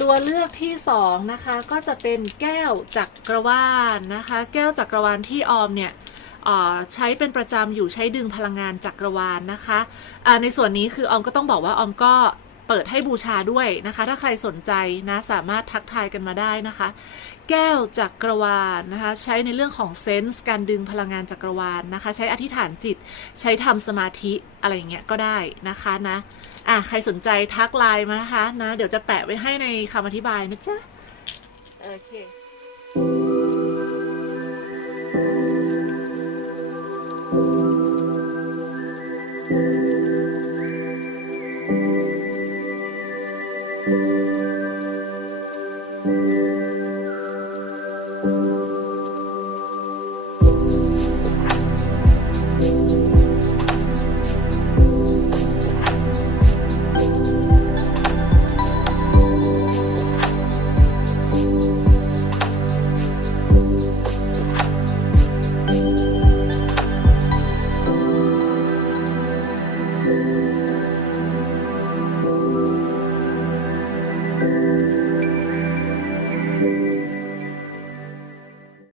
ตัวเลือกที่สองนะคะก็จะเป็นแก้วจักรวาลนะคะ แก้วจักรวาลที่ออมเนี่ยใช้เป็นประจำอยู่ใช้ดึงพลังงานจักรวาลนะคะในส่วนนี้คือออมก็ต้องบอกว่าออมก็ เปิดให้บูชาด้วยนะคะ ถ้าใครสนใจนะสามารถทักทายกันมาได้นะคะ แก้วจักรวาลนะคะ ใช้ในเรื่องของเซนส์การดึงพลังงานจักรวาลนะคะ ใช้อธิษฐานจิต ใช้ทำสมาธิอะไรอย่างเงี้ยก็ได้นะคะนะอะใครสนใจทักไลน์มานะคะนะ เดี๋ยวจะแปะไว้ให้ในคำอธิบายนะจ๊ะโอเค เ